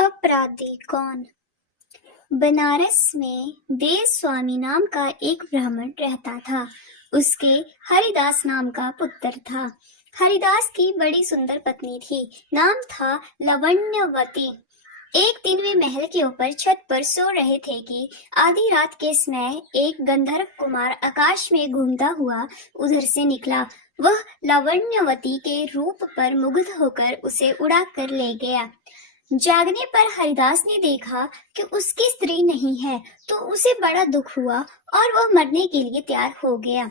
अपराधी कौन? बनारस में देव स्वामी नाम का एक ब्राह्मण रहता था। उसके हरिदास नाम का पुत्र था। हरिदास की बड़ी सुंदर पत्नी थी, नाम था लवण्यवती। एक दिन वे महल के ऊपर छत पर सो रहे थे कि आधी रात के समय एक गंधर्व कुमार आकाश में घूमता हुआ उधर से निकला। वह लावण्यवती के रूप पर मुग्ध होकर उसे उड़ा कर ले गया। जागने पर हरिदास ने देखा कि उसकी स्त्री नहीं है, तो उसे बड़ा दुख हुआ और वह मरने के लिए तैयार हो गया।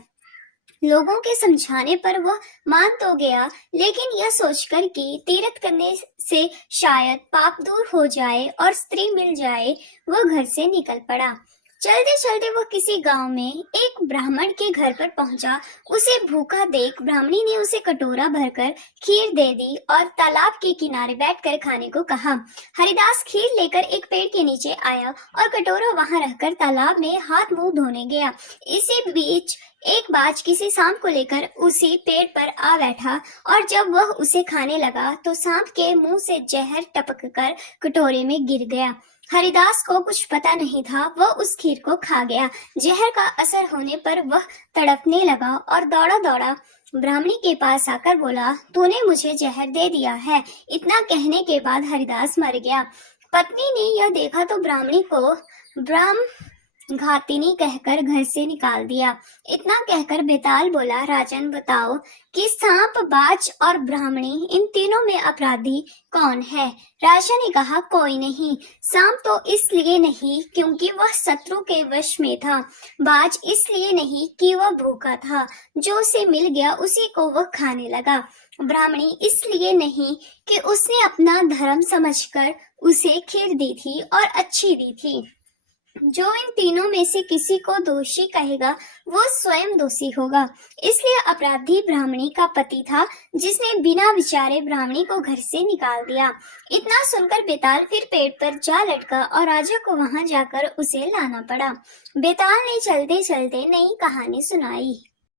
लोगों के समझाने पर वह मान तो गया, लेकिन यह सोचकर कि तीर्थ करने से शायद पाप दूर हो जाए और स्त्री मिल जाए, वह घर से निकल पड़ा। चलते चलते वह किसी गांव में एक ब्राह्मण के घर पर पहुंचा। उसे भूखा देख ब्राह्मणी ने उसे कटोरा भरकर खीर दे दी और तालाब के किनारे बैठकर खाने को कहा। हरिदास खीर लेकर एक पेड़ के नीचे आया और कटोरा वहां रखकर तालाब में हाथ मुंह धोने गया। इसी बीच एक बाज किसी सांप को लेकर उसी पेड़ पर आ बैठा और जब वह उसे खाने लगा तो सांप के मुंह से जहर टपक कर कटोरे में गिर गया। हरिदास को कुछ पता नहीं था, वह उस खीर को खा गया। जहर का असर होने पर वह तड़पने लगा और दौड़ा दौड़ा ब्राह्मणी के पास आकर बोला, तूने मुझे जहर दे दिया है। इतना कहने के बाद हरिदास मर गया। पत्नी ने यह देखा तो ब्राह्मणी को ब्राह्म घातिनी कहकर घर से निकाल दिया। इतना कहकर बेताल बोला, राजन बताओ कि सांप, बाज और ब्राह्मणी इन तीनों में अपराधी कौन है? राजा ने कहा, कोई नहीं। सांप तो इसलिए नहीं क्योंकि वह शत्रु के वश में था। बाज इसलिए नहीं कि वह भूखा था, जो उसे मिल गया उसी को वह खाने लगा। ब्राह्मणी इसलिए नहीं कि उसने अपना धर्म समझकर उसे खीर दी थी और अच्छी दी थी। जो इन तीनों में से किसी को दोषी कहेगा वो स्वयं दोषी होगा। इसलिए अपराधी ब्राह्मणी का पति था, जिसने बिना विचारे ब्राह्मणी को घर से निकाल दिया। इतना सुनकर बेताल फिर पेड़ पर जा लटका और राजा को वहां जाकर उसे लाना पड़ा। बेताल ने चलते चलते नई कहानी सुनाई।